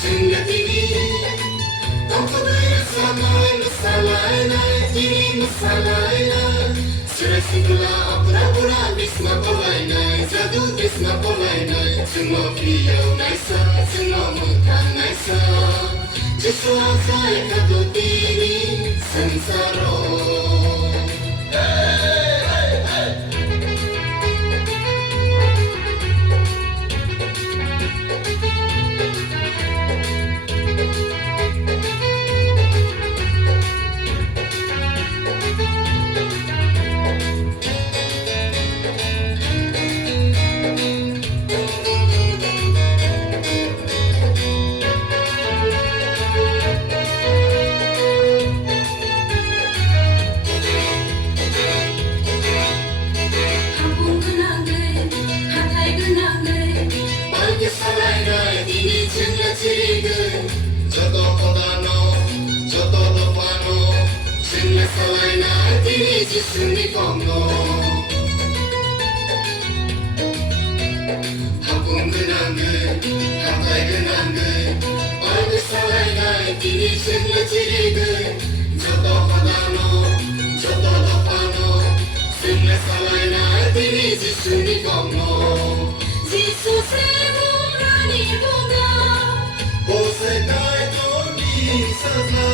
Junglatini Tokudaya salai Salai Tini Salai Surasikula Opera Pura Visma Polai Zadu Visma Polai Sumo Pio Naisa Sumo Muta Naisa Jiswa Saya Kadutini Sansaro Salam